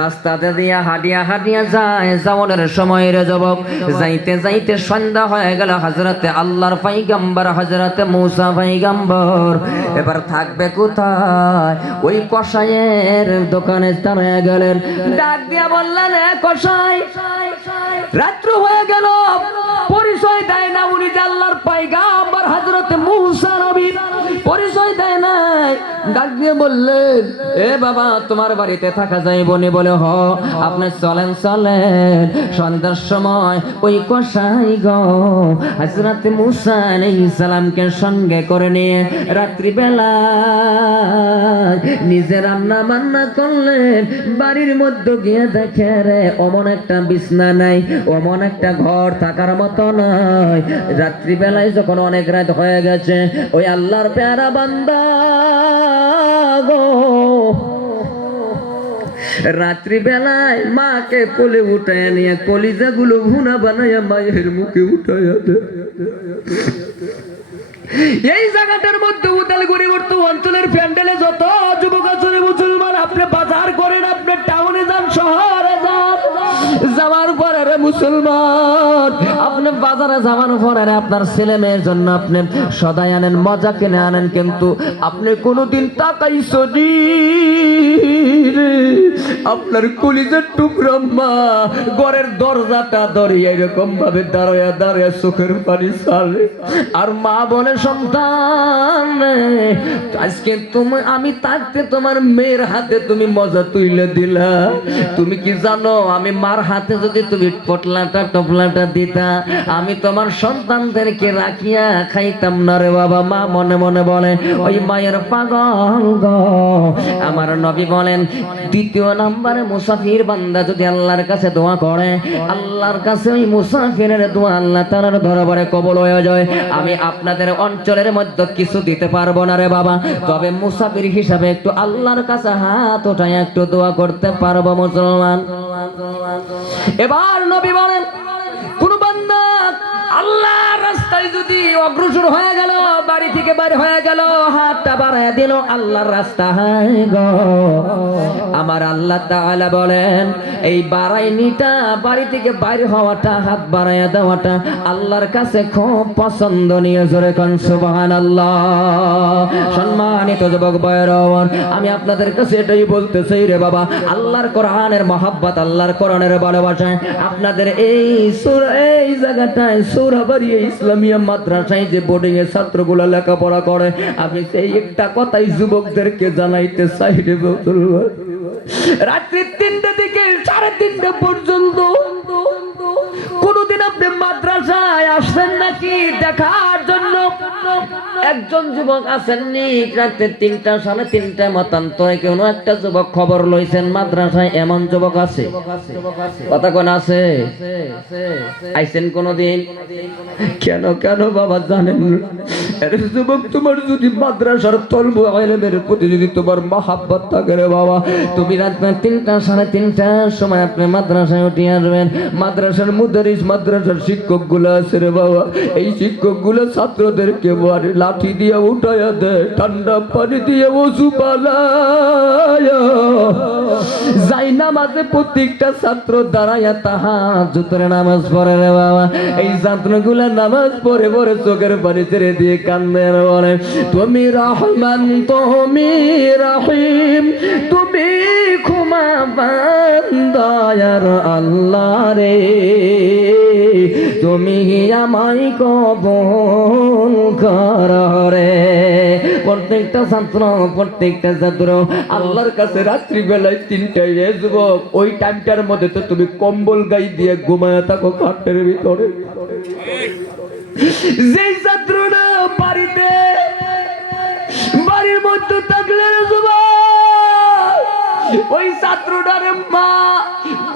রাস্তাতে দিয়া হাঁটিয়া হাঁটিয়া যায় যাওয়ার সময় রে যুবক, যাইতে যাইতে সন্ধ্যা হয়ে গেল। হযরতে আল্লাহর পয়গম্বর হযরতে মুসা পয়গম্বর এবার থাকবে কোথায়? ওই কসাইয়ের দোকানে দাঁড়িয়ে গেলেন, ডাক দিয়া বললেন, এ কসাই, রাত্র হয়ে গেল, পরিচয় দেয় না উনি যে আল্লাহর পয়গম্বর হযরতে মুসা নবী, পরিচয় দেয় নাই। ডাক দিয়ে বললেন, এ বাবা, তোমার বাড়িতে থাকা যাইব নি? বলে, হ। আপনি চলেন চলেন। সন্ধ্যার সময় ওই কসাই গো হযরত মুসা আলাইহিস সালামকে সঙ্গে করে নিয়ে রাত্রিবেলা নিজে রান্না বান্না করলেন। বাড়ির মধ্যে গিয়ে দেখে রে অমন একটা বিছনা নাই, অমন একটা ঘর থাকার মতো নয়। রাত্রিবেলায় যখন অনেক রাত হয়ে গেছে, ওই আল্লাহর প্যারা বান্দা রাত্রিবেলায় মাকে কোলে উঠায় নিয়ে কলিজাগুলো ভুনা বানাইয়া মায়ের মুখে উঠাইয়া দেয়। এই জায়গাটার মধ্যে উদালগুড়ি অঞ্চলের প্যান্ডেলে যত যুবক আছে মুসলমান, আপনি বাজার করেন, আপনি টাউনে যান, শহরে যান, যাওয়ার পরে রে মুসলমান, আপনি বাজারে যাওয়ার পরে আপনার ছেলে মেয়ের জন্য আপনি সদাই আনেন, মজা কিনে আনেন, কিন্তু আপনি কোনোদিন তাকাইছো নি আপনার কলিজার টুকরা মা ঘরের দরজাটা ধরিয়ে এরকম ভাবে দাঁড়ায়া দাঁড়ায়া চোখের পানি ছাড়ে, আর মা বলে, সন্তান, আজকে তুমি আমি থাকতে তোমার মেয়ের হাতে তুমি মজা তুইলে দিলা। তুমি কি জানো, আমি মার হাতে যদি তুমি পটলাটা টপলাটা দিতা, আমি তোমার সন্তানদেরকে রাখিয়া খাইতাম না রে বাবা। মা মনে মনে বলে, ওই মায়ের পাগল গো। আমার নবী বলেন, দ্বিতীয় নম্বরে মুসাফির বান্দা যদি আল্লাহর কাছে দোয়া করে, আল্লাহর কাছে ওই মুসাফিরের দোয়া আল্লাহ তাআলার দরবারে কবুল হয়ে যায়। আমি আপনাদের অঞ্চলের মধ্যে কিছু দিতে পারবো না রে বাবা, তবে মুসাফির হিসাবে একটু আল্লাহর কাছে হাত উঠায় একটু দোয়া করতে পারবো মুসলমান। এবার নবী বলেন, কোন বান্দা আল্লাহর রাস্তায় যদি অগ্রসর হয়ে গেল, বাড়ি থেকে বাইরে হয়ে গেল, হাতটা বাড়ায় দিল আল্লাহর রাস্তায় গো, আমার আল্লাহ তাআলা বলেন, এই বাড়াইনিটা, বাড়ি থেকে বাইরে হওয়াটা, হাত বাড়াইয়া দেওয়াটা আল্লাহর কাছে খুব পছন্দনীয়। জোরে কোন সুবহানাল্লাহ। সম্মানিত যুবক ভাইরা, আমি আপনাদের কাছে এটাই বলতে চাই রে বাবা, আল্লাহর কোরআনের মহব্বত, আল্লাহর কোরআনের ভালোবাসায় আপনাদের এই জায়গাটায় সৌরাবাড়ি ইসলামিয়া মাদ্রাসায় যে বোর্ডিং এর ছাত্রগুলো লেখাপড়া করে, আমি সেই একটা কথাই যুবকদেরকে জানাইতে চাই রে বন্ধুরা, রাত্রি 3টা থেকে 3:30 পর্যন্ত কোনদিন আপনি মাদ্রাসায় আসবেন নাকি দেখার জন্য? একজন যুবক আসেননি রাতে 3টা 3:30 মতান্তরে কোন একটা যুবক খবর লইছেন মাদ্রাসায়? এমন যুবক আছে? কথা কোন আছে? আইছেন কোনদিন? কেন কেন বাবা জানেন? আরে যুবক, তোমার যদি মাদ্রাসার তলব ইলমের প্রতি যদি তোমার মহব্বত থাকে রে বাবা, তুমি রাত 3টা 3:30টার সময় আপনি মাদ্রাসায় উঠে আসবেন। মাদ্রাসার মুদারিস, মাদ্রাসার শিক্ষক গুলো আছে রে বাবা, এই শিক্ষক গুলো ছাত্রদেরকে লাঠি দিয়ে উঠাইয়া দেয়, ঠান্ডা পানি দিয়ে ওযু বানায়া যাই নামাজে প্রত্যেকটা ছাত্র দাঁড়াইয়া তাহাজ্জুদের নামাজ পড়ে রে বাবা। এই ছাত্রগুলা নামাজ পড়ে পড়ে চোখের পানি ছেড়ে দিয়ে কান্দে আর বলে, তুমি রহমান, তুমি রহিম, তুমি ক্ষমা বান্দার আল্লাহ রে, তুমি আমায় কবুল করো রে। প্রত্যেকটা ছাত্র আল্লাহর কাছে রাত্রিবেলায় 3টায় যুবক, ওই টাইমটার মধ্যে তো তুমি কম্বল গাই দিয়ে ঘুমায় থাকো খাটের ভিতরে। যেই ছাত্ররা বাড়ির মধ্যে থাকলে ওই ছাত্রটারে মা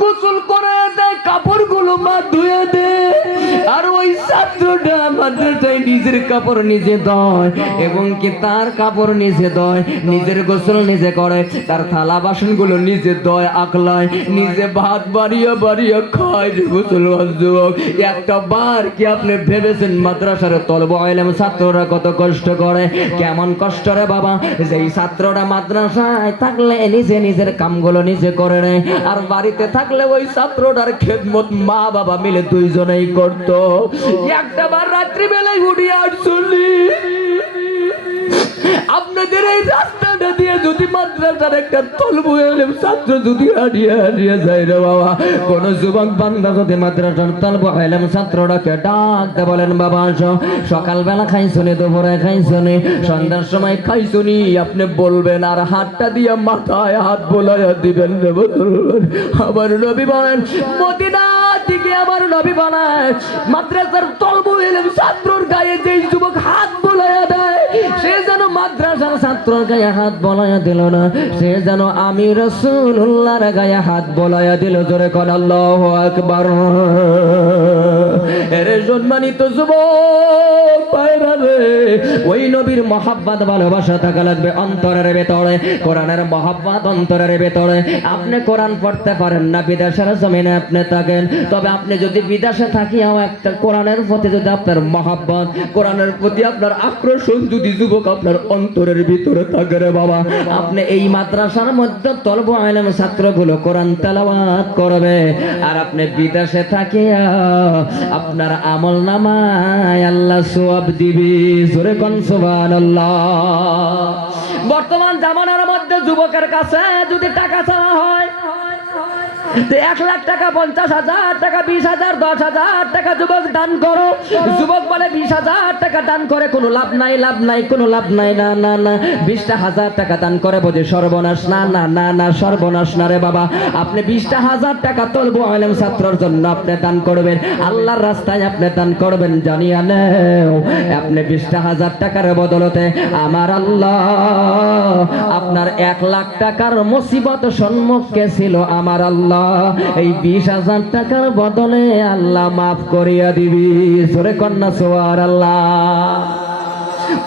গোসল করে দেয়, কাপড়গুলো মা ধুয়ে দেয়, আর ওই ছাত্রটা মাদ্রাসায় নিজের কাপড় নিজে ধয় এবং কি তার কাপড় নিজে ধয়, নিজের গোসল নিজে করে, তার থালা বাসনগুলো নিজে ধয়, আকলায়, নিজে ভাত বাড়িয়ে বাড়িয়ে খায়। মুসলমান যুবক, একটা বার কি আপনি ভেবেছেন মাদ্রাসার তলবে ইলম ছাত্ররা কত কষ্ট করে? কেমন কষ্ট রে বাবা! যেই ছাত্ররা মাদ্রাসায় থাকলে নিজে নিজের কামগুলো নিজে করে নেয়, আর বাড়িতে থাকলে ওই ছাত্রটার খেদমত মা বাবা মিলে দুইজনেই করত। একটা বার রাত্রিবেলায় উঠে আসলি আপনাদের এই রাস্তাটা দিয়ে যদি মাদ্রাসার একটা তলবু ইলম ছাত্র যদি হারিয়ে হারিয়ে যায় রে বাবা, কোন যুবক বান্দা যদি মাদ্রাসার তলবু ইলম ছাত্রটাকে ডাকতে বলেন, বাবা আসো, সকালবেলা খাইছনি, দুপুরে খাইছনি, সন্ধ্যার সময় খাইছনি, আপনি বলবেন আর হাতটা দিয়ে মাথায় হাত বোলাইয়া দিবেন রে। আবার নবী বলেন, মদিনা থেকে আমার নবী বলেন, মাদ্রাসার তলবু ইলম ছাত্রর গায়ে যেই যুবক হাত বোলাইয়া দেয়, সে যেন মাদ্রাসার ছাত্রর গায়ে হাত বলাইয়া দিল না, সে যেন আমি রাসূলুল্লাহর গায়ে হাত বলাইয়া দিল। জোরে কোন আল্লাহু আকবার। এরে সম্মানিত যুবক ভাইরা রে, ওই নবীর মহব্বত ভালোবাসা থাকা লাগবে অন্তরের ভেতরে, কোরআনের মহব্বত অন্তরের ভেতরে। আপনি কোরআন পড়তে পারেন না, বিদেশের জমিনে আপনি থাকেন, তবে আপনি যদি বিদেশে থাকিয়াও একটা কোরআনের প্রতি যদি আপনার মহব্বত, কোরআনের প্রতি আপনার আকর্ষণ যদি যুবক আপনার অন্তরের ভিতরে থাকে রে বাবা, আপনি এই মাদ্রাসার মধ্যে তলব ইলম ছাত্রগুলো কোরআন তেলাওয়াত করবে, আর আপনি বিদেশে থাকিয়া আপনার আমল নামায় আল্লাহ সওয়াব দিবে। জোরে কোন সুবহানাল্লাহ। বর্তমান জামানার মধ্যে যুবকের কাছে যদি টাকা চাওয়া হয়, 1 লাখ টাকা, 50,000 টাকা, 20,000, 10,000 টাকা যুবক দান করো, যুবক বলে 20,000 টাকা দান করে কোনো লাভ নাই, লাভ নাই, কোনো লাভ নাই। না না না, 20,000 টাকা দান করে বোঝে সর্বনাশ। না না না না, সর্বনাশ না রে বাবা। আপনি 20,000 টাকা তলবু ইলম ছাত্রর জন্য আপনি দান করবেন, আল্লাহর রাস্তায় আপনি দান করবেন, জানিয়া নেও আপনি 20,000 টাকার বদলতে আমার আল্লাহ আপনার 1 লাখ টাকার মুসিবত সম্মুখে ছিল, আমার আল্লাহ এই 20,000 টাকার বদলে আল্লাহ মাফ করিয়া দিবি। সরে কন্যা সোয়ার আল্লাহ।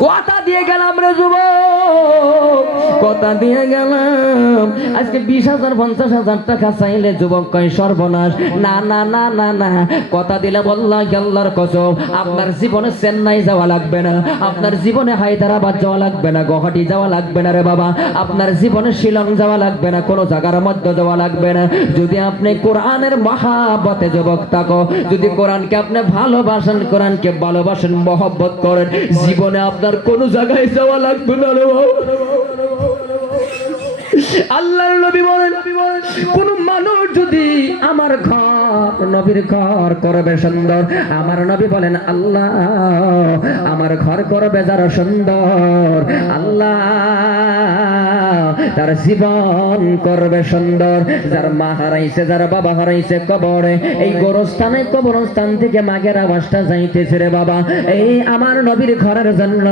কথা দিয়ে গেলাম রে যুবক, কথা দিয়ে গেলাম। আজকে 20,000 50,000 টাকা চাইলে যুবক কয় সর্বনাশ। না না না না না, কথা দিলে বললাম আল্লাহর কসম, আপনার জীবনে চেন্নাই যাওয়া লাগবে না, আপনার জীবনে হায়দ্রাবাদ যাওয়া লাগবে না, গুয়াহাটি যাওয়া লাগবে না রে বাবা, আপনার জীবনে শিলং যাওয়া লাগবে না, কোনো জায়গার মধ্যে যাওয়া লাগবে না। যদি আপনি কোরআনের মহাব্বতে যুবক থাকো, যদি কোরআনকে আপনি ভালোবাসেন, কোরআনকে ভালোবাসেন, মহব্বত করেন, জীবনে আপনার কোনো জায়গায় যাওয়া লাগবে না রে বাবা। আল্লাহর নবী বলেন, কোন মানুষ যদি আমার ঘর, নবীর ঘর করবে সুন্দর, আমার নবী বলেন আল্লাহ আমার ঘর করবে যারা সুন্দর, আল্লাহ তার জীবন করবে সুন্দর। যার মা হারাইছে, যার বাবা হারাইছে কবরে, এই গোরস্থানে কবরস্থান থেকে মাগের আওয়াজটা যাইতেছে রে বাবা, এই আমার নবীর ঘরের জন্য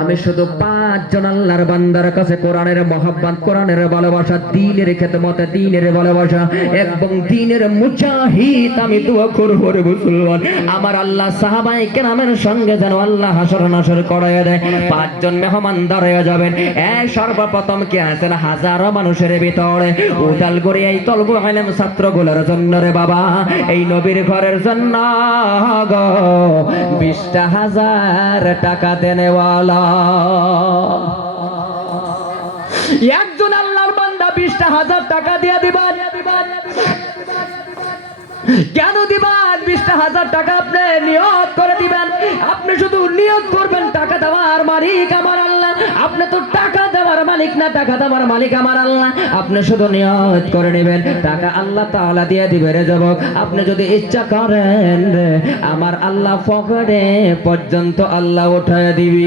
আমি শুধু 5 জন আল্লাহর বান্দার কাছে কোরআনের মহব্বত, কোরআনের ভালোবাসা, দ্বীনের খেদমতে, দ্বীনের ভালোবাসা এবং দ্বীনের মুজাহিদ আমি দোয়া করব রে মুসলমান। আমার আল্লাহ সাহাবায়ে কেরামের সঙ্গে যেন আল্লাহ হাসর নাসর করায় দেয়। 5 জন মেহমান দাঁড়ায় যাবেন। সর্বপ্রথম কে আছেন হাজারো মানুষের ভিতরে, উদালগুড়ি এই তলবু ইলম ছাত্রগুলোর জন্য রে বাবা, এই নবীর ঘরের জন্য 20,000 টাকা দেনেওয়ালা একজন আল্লাহর বান্দা 20,000 টাকা দিয়ে দিবেন। কেন দিবেন? 20,000 টাকা আপনি নিয়ত করে দিবেন। আপনি শুধু নিয়ত করবেন, টাকা দেওয়ার মালিক আমার আল্লাহ। আপনি তো টাকা দেওয়ার মালিক না, টাকা দেওয়ার মালিক আমার আল্লাহ। আপনি শুধু নিয়ত করে নেবেন, টাকা আল্লাহ তাআলা দিয়ে দিবে রে যুবক। আপনি যদি ইচ্ছা করেন আমার আল্লাহ পকেটে পর্যন্ত আল্লাহ উঠায় দিবি।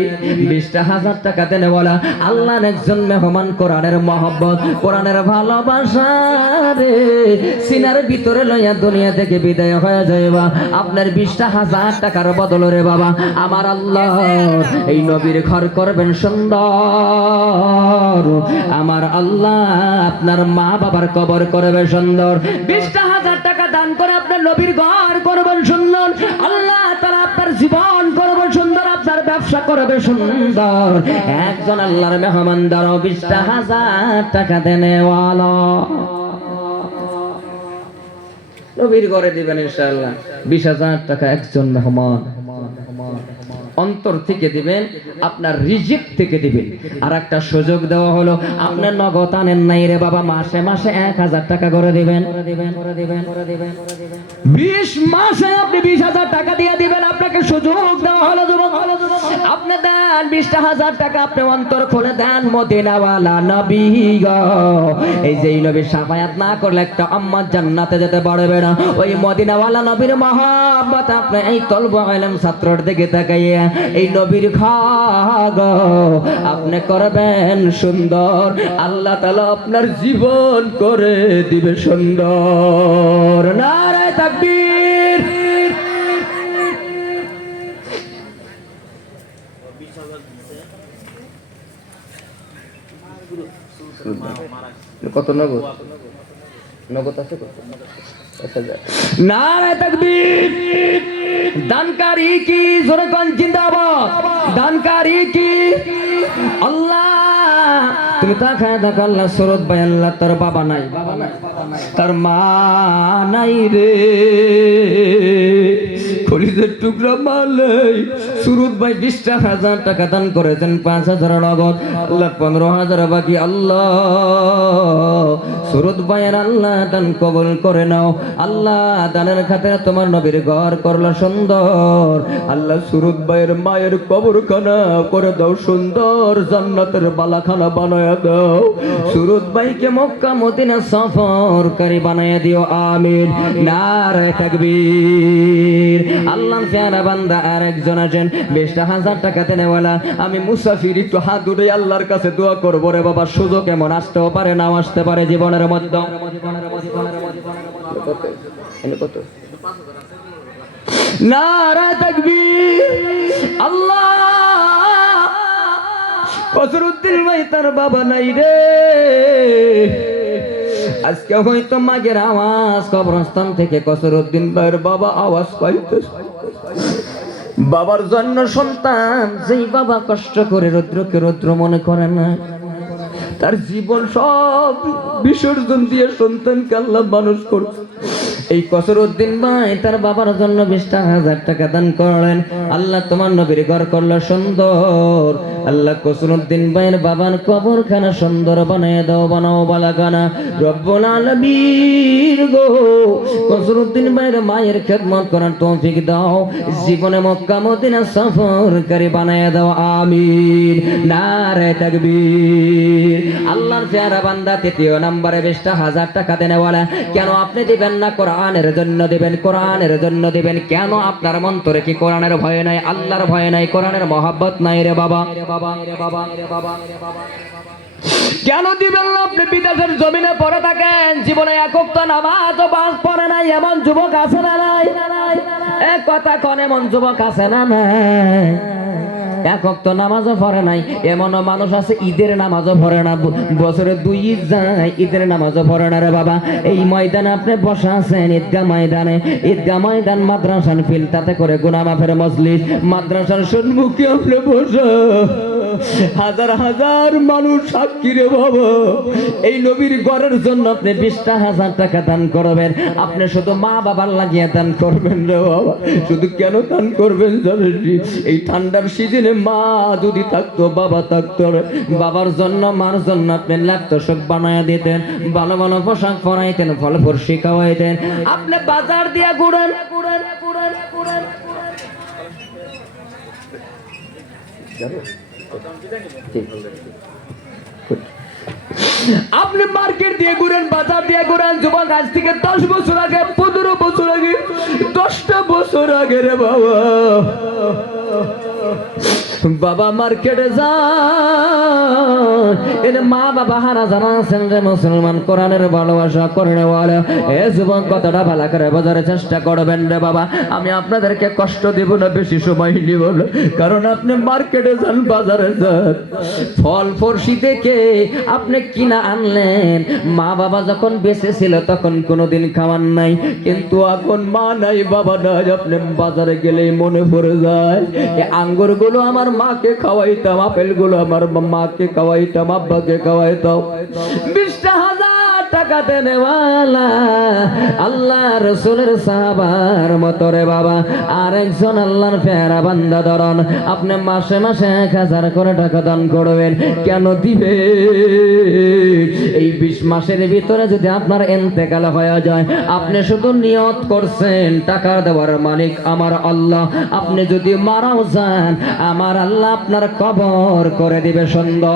20,000 টাকা দেনে বলা আল্লাহর একজন মেহমান, কোরআনের মহব্বত, কোরআনের ভালোবাসা রে সিনার ভিতরে লইয়া দুনিয়া থেকে বিদায় হয়ে যাইবা। আপনার 20,000 টাকার বদলে রে বাবা আমার আল্লাহ এই নবীর ঘর করবেন সুন্দর। সুন্দর, আমার আল্লাহ আপনার মা বাবার কবর করবে সুন্দর, 20,000 টাকা দান করে আপনার নবীর ঘর করবেন সুন্দর, আল্লাহ তাআলা আপনার জীবন করবে সুন্দর, আপনার ব্যবসা করবে সুন্দর। একজন আল্লাহর মেহমান দ্বারা 20,000 টাকা দেনেওয়ালা নবীর ঘরে দিবেন ইনশাআল্লাহ। 20,000 টাকা একজন মেহমান অন্তর থেকে দিবেন, আপনার রিজিক থেকে দিবেন। আর একটা সুযোগ দেওয়া হলো, আপনার নগদ আনেন নাই রে বাবা, মাসে মাসে 1,000 টাকা করে দিবেন। 20 মাসে আপনি 20,000 টাকা দিয়ে দিবেন, আপনাকে সুযোগ দেওয়া হলো যুবক। আপনি দেন 20,000 টাকা, আপনি অন্তর খুলে দেন মদিনাওয়ালা নবী গো। এই যে নবী শাফায়াত না করলে একটা আম্মা জান্নাতে যেতে পারবে না। ওই মদিনাওয়ালা নবীর মহব্বত আপনি এই তলব ইলম ছাত্রর দিকে তাকাইয়া এই নবীর খাগ আপনি করবেন সুন্দর, আল্লাহ তাআলা আপনার জীবন করে দিবে সুন্দর। নারে তাকবীর। কত নগদ নগদ আছে কত? নারে তাকবীর। দানকারী কি জোরে কোন জিন্দাবাদ, দানকারী কি আল্লাহ। তুমি তাকায় দেখো, আল্লাহ সুরত ভাই, আল্লাহ তার বাবা নাই, তার মা নাই রে, খলিদের টুকরা মালাই সুরত ভাই 20,000 টাকা দান করেছেন, 5,000 নগদ, আল্লাহ 15,000 বাকি। আল্লাহ সুরত ভাইয়ের আল্লাহ দান কবুল করে নাও আল্লাহ, দানের খাতিরে তোমার নবীর ঘর করলো সুন্দর, আল্লাহ সুরত ভাইয়ের মায়ের কবরখানা করে দাও সুন্দর, জান্নাতের বালাখানা বানায়া দাও, সুরত ভাইকে মক্কা মদিনা সফরকারী বানায়া দিও, আমিন। নারে তাকবীর। আল্লাহর প্যারা বান্দা আর একজন আছেন 20,000 টাকা দেনেওয়ালা, আমি মুসাফির, একটু হাত উঠে আল্লাহর কাছে দোয়া করবো রে বাবা, সুযোগ এমন আসতেও পারে, নাও আসতে পারে জীবনের মধ্যে। নারে তাকবীর। আল্লাহ ফজরুদ্দিন ভাই তার বাবা নাই রে, আজকে হয়তো মাগের আওয়াজ কবরস্থান থেকে কসরুদ্দিন ভাইয়ের বাবা আওয়াজ পাইতেছে। বাবার জন্য সন্তান, যেই বাবা কষ্ট করে রৌদ্রকে রৌদ্র মনে করে না, তার জীবন সব বিসর্জন দিয়ে সন্তানকে আল্লাহ মানুষ করছে। এই কসরুদ্দিন ভাই তার বাবার জন্য 20,000 টাকা দান করলেন, আল্লাহ তোমার নবীর ঘর করলো সুন্দর, আল্লাহ কসরুদ্দিন ভাইয়ের বাবার কবরখানা সুন্দর বানিয়ে দাও, বানাও বালাখানা রব্বুল আলামিন গো। কসরুদ্দিন ভাইয়ের মায়ের খেদমত করার তৌফিক দাও, জীবনে মক্কা মদিনা সফরকারী বানিয়ে দাও, আমিন। নারে তাকবীর। আল্লাহর প্যারা বান্দা 3 নম্বরে 20,000 টাকা দেনেওয়ালা, কেন আপনি দিবেন না? কোরআনের জন্য দিবেন, কোরআনের জন্য দিবেন। কেন আপনার মন্তরে কি কোরআনের ভয় নাই, আল্লাহর ভয় নাই, কোরআনের মহব্বত নাই রে বাবা? কেন দিবেন না? আপনি বিদেশের জমিনে পড়ে থাকেন, জীবনে এক ওয়াক্ত নামাজ পড়ে নাই, এমন যুবক আছে না নাই? এক কথা কোন এমন যুবক আছে না নাই? এক ওয়াক্ত নামাজও পড়ে নাই, এমনও মানুষ আছে ঈদের নামাজও পড়ে না, বছরে 2 ঈদ যায়, ঈদের নামাজও পড়ে না রে বাবা। এই ময়দানে আপনি বসা আছেন, ঈদগাহ ময়দানে, ঈদগাহ ময়দান মাদ্রাসার ফিল্টাতে করে গুনাহ মাফের মজলিস, মাদ্রাসার সম্মুখে আপনি বসা, হাজার হাজার মানুষ সাক্ষী রে বাবা। এই নবীর ঘরের জন্য আপনি 20,000 টাকা দান করবেন, আপনি শুধু মা বাবার লাগিয়ে দান করবেন রে বাবা। শুধু কেন দান করবেন জানেন? এই ঠান্ডার সিজনে মা যদি থাকতো, বাবা থাকতো, বাবার জন্য মার জন্য আপনি ল্যাপটপ বানায় দিতেন, ভালো ভালো পোশাক পরাইতেন, ফল ফর্সি খাওয়াইতেন, আপনি বাজার দিয়ে ঘুরেন। আপনি মার্কেট দিয়ে ঘুরেন, বাজার দিয়ে ঘুরেন, যুবক আজ থেকে 10 বছর আগে, 15 বছর আগে, 10টা বছর আগে রে বাবা, বাবা মার্কেটে যায় মা বাবা হারা জানা আছেন রে মুসলমান কোরআনের ভালোবাসা করনে ওয়ালা এ যুবক কথাটা ভালো করে বোঝার চেষ্টা করবেন রে বাবা আমি আপনাদেরকে কষ্ট দেব না বেশি সময় নিব না কারণ আপনি মার্কেটে যান বাজারে যান ফল ফরসি দেখে আপনি কিনা আনলেন মা বাবা যখন বেঁচে ছিল তখন কোনোদিন খাওয়ান নাই কিন্তু এখন মা নাই বাবা নাই আপনি বাজারে গেলেই মনে পড়ে যায় এই আঙ্গুরগুলো আমার মাকে খাওয়াইতাম আপেলগুলো আমার মাকে খাওয়াইতাম আব্বাকে খাওয়াইতাম 20,000 টাকা দেনেওয়ালা আল্লাহ রসুলের সাহাবার মতো রে বাবা আর একজন আল্লাহর প্যারা বান্দা ধরন আপনি মাসে মাসে 1,000 করে টাকা দান করবেন কেন দিবে এই 20 মাসের ভিতরে যদি আপনার ইন্তেকাল হয়ে যায় আপনি শুধু নিয়ত করছেন টাকা দেওয়ার মালিক আমার আল্লাহ আপনি যদি মারাও যান আমার আল্লাহ আপনার কবর করে দিবে সুন্দর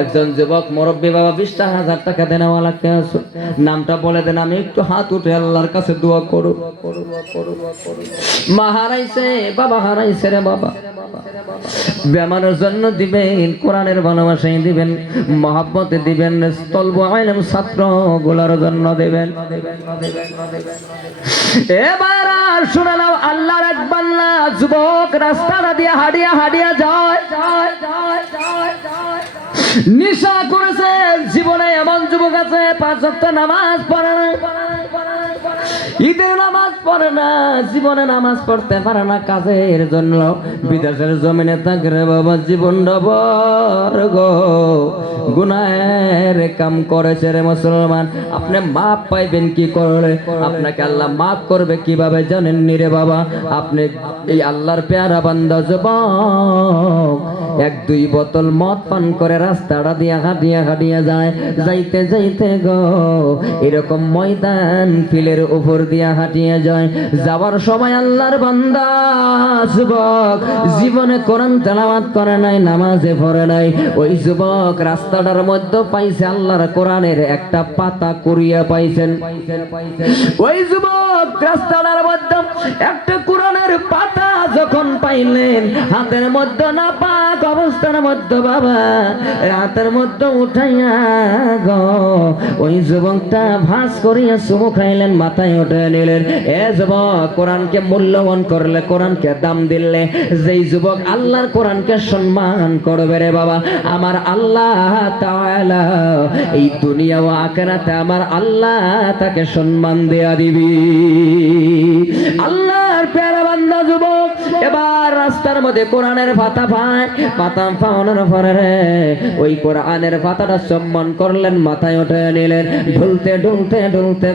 একজন যুবক মুরব্বী বাবা 20,000 টাকা দেনেওয়ালা কে আছে নামটা বলে দেন আমি একটু হাত উঠে আল্লাহর কাছে দোয়া করব মা হারাইছে বাবা হারাইছে রে বাবা বেমানের জন্য দিবেন কোরআনের ভালোবাসায় দিবেন মহব্বতে দিবেন তলব ইলম ছাত্র গুলার জন্য দিবেন এবার শুনে নাও আল্লাহর এক বান্দা যুবক রাস্তাটা দিয়ে হাঁটিয়া যায় নিশা করেছে জীবনে এমন যুবক আছে 5 ওয়াক্ত নামাজ পড়ে না ঈদের নামাজ পড়ে না জীবনে নামাজ পড়তে পারে না কাজের জন্য বিদেশের জমিনে থাকে রে বাবা জীবনটা বর্গ গুনাহের কাম করেছে রে মুসলমান আপনি মাপ পাইবেন কি করে আপনাকে আল্লাহ মাফ করবে কিভাবে জানেন নি রে বাবা আপনি এই আল্লাহর পেয়ারা বান্দা যুবক 1-2 বোতল মদ পান করে রাস্তাটা দিয়ে হাঁটিয়া যায় যাইতে গো এরকম ময়দান ফিলের উপর দিয়ে হাঁটিয়ে যায় যাওয়ার সময় আল্লাহর বান্দা যুবক জীবনে কোরআন তেলাওয়াত করে নাই নামাজে পড়ে নাই ওই যুবক রাস্তাটার মধ্যে পাইছে আল্লাহর কোরআনের একটা পাতা কুড়িয়ে পাইছেন ওই যুবক রাস্তাটার মধ্যে একটা কোরআনের পাতা যখন পাইলেন হাতের মধ্যে না পাক অবস্থার মধ্যে বাবা রাতের মধ্যে উঠাইয়া গো ওই যুবকটা ভাস করিয়া চুমু খাইলেন মাথায় উঠে নিলেন এ যুবক কোরআনকে মূল্যবান করলে কোরআনকে দাম দিলে যেই যুবক আল্লাহর কোরআনকে সম্মান করবে রে বাবা আমার আল্লাহ তাআলা এই দুনিয়া ও আখিরাতে আমার আল্লাহ তাকে সম্মান দেয়া দিবি আল্লাহর প্যারা বান্দা যুবক এবার রাস্তার মধ্যে কোরআনের পাতা পায় পাতা পাওয়ানোর পরে রে ওই কোরআনের পাতাটা সম্মান করলেন মাথায় উঠে নিলেন ঢুলতে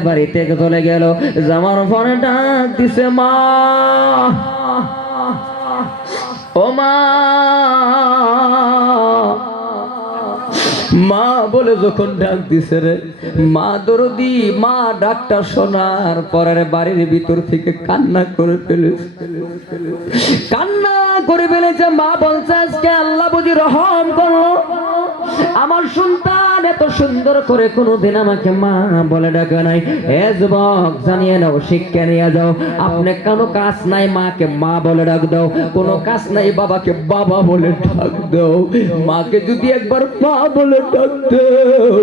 বাড়িতে চলে গেল যাওয়ার পরে ডাক দিছে মা ও মা বলে যখন ডাক দিছে রে মা দরদি মা ডাকটা শোনার পরে বাড়ির ভিতর থেকে কান্না করে ফেলেছে মা বলছে আজকে আল্লাহ বুঝি রহম করলো আমার সন্তান এত সুন্দর করে কোনোদিন আমাকে মা বলে ডাকে নাই এ যুবক জানিয়ে নাও শিক্ষা নিয়ে যাও আপনি কোনো কাজ নাই মাকে মা বলে ডাক দাও কোনো কাজ নাই বাবাকে বাবা বলে ডাক দাও মাকে যদি একবার মা বলে ডাক দাও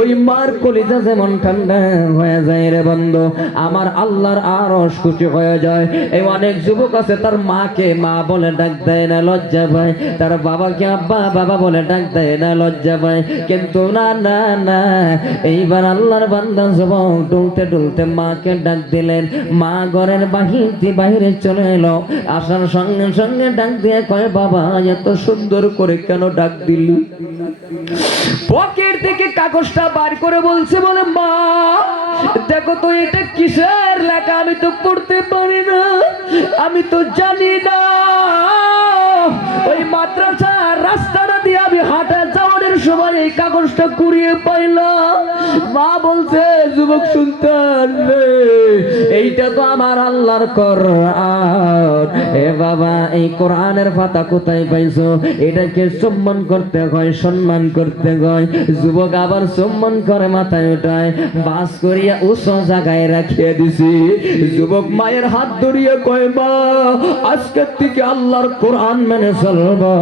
ওই মার কলিজা যেমন ঠান্ডা হয়ে যায় রে বন্ধু আমার আল্লাহর আরশ খুশি হয়ে যায় এই অনেক যুবক আছে তার মাকে মা বলে ডাক দেয় না লজ্জা পায় তার বাবাকে আব্বা বাবা বলে ডাক দেয় না লজ্জা পায় কিন্তু না এইবার আল্লাহর বান্দা যুবক ডুলতে মাকে ডাক দিলেন মা ঘরের বাহিরে চলে এলো আসার সঙ্গে সঙ্গে ডাক দিয়ে কয় বাবা এত সুন্দর করে কেন ডাক দিলি পকেট থেকে কাগজটা বার করে বলছে বলে মা দেখো তো এটা কিসের লেখা আমি তো পড়তে পারি না আমি তো জানি না ওই মাদ্রাসা রাস্তাটা দিয়ে আমি হাঁটা যাওয়ার সময় এই কাগজটা কুড়িয়ে পাইলাম। মা বলছে, যুবক সন্তান রে, এইটা তো আমার আল্লাহর কোরআন। এ বাবা, এই কোরআনের পাতা কোথায় পাইছো? এটাকে সম্মান করতে হয়, সম্মান করতে হয়। যুবক আবার সম্মান করে মাথায় উঠায়, বাস করিয়া উঁচু জায়গায় রাখিয়ে দিছি। যুবক মায়ের হাত ধরিয়ে কয়, মা আজকের থেকে আল্লাহর কোরআন মেনে চলবো।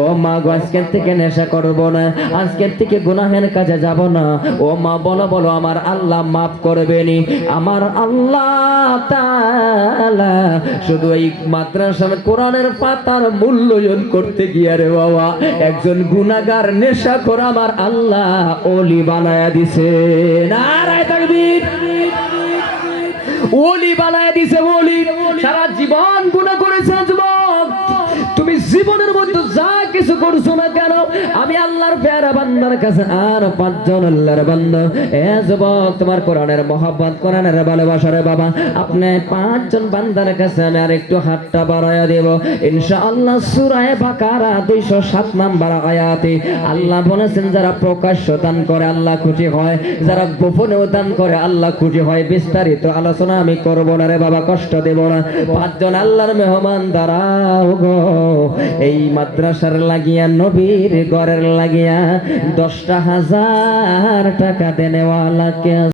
ও মা গো, আজকের থেকে নেশা করবো না, আজকের থেকে গুনাহের কাজে যাব না। ও মা বলো বলো, আমার আল্লাহ মাফ করবেনি? আমার আল্লাহ তাআলা শুধু এই মাদ্রাসার কোরআনের পাতার মূল্যায়ন করতে গিয়ে রে বাবা, একজন গুনাহগার নেশাখোর আমার আল্লাহ ওলি বানায়া দিছে। নারায়ে তাকবীর। ওলি বানায়া দিছে, ওলি। সারা জীবন গুনাহ করেছে যুবক, তুমি জীবনের মধ্যে যা কিছু করছো না কেন, আমি আল্লাহর প্যারা বান্দার কাছে আর পাঁচজন আল্লাহর বান্দা। এ যুবক, তোমার কোরআনের মহব্বত, কোরআনের ভালোবাসা রে বাবা, আপনি পাঁচজন বান্দার কাছে আমি আর একটু হাতটা বাড়াইয়া দেব ইনশাআল্লাহ। সূরা বাকারা 207 নম্বর আয়াতে আল্লাহ বলেছেন, যারা প্রকাশ্য দান করে আল্লাহ খুশি হয়, যারা গোপনে দান করে আল্লাহ খুশি হয়। বিস্তারিত আলোচনা আমি করব না রে বাবা, কষ্ট দেব না। পাঁচজন আল্লাহর মেহমান দাঁড়াও গো, এই মাদ্রাসার লাগিয়া, নবীর ঘরের লাগিয়া 10,000 টাকা দেনেওয়ালাকে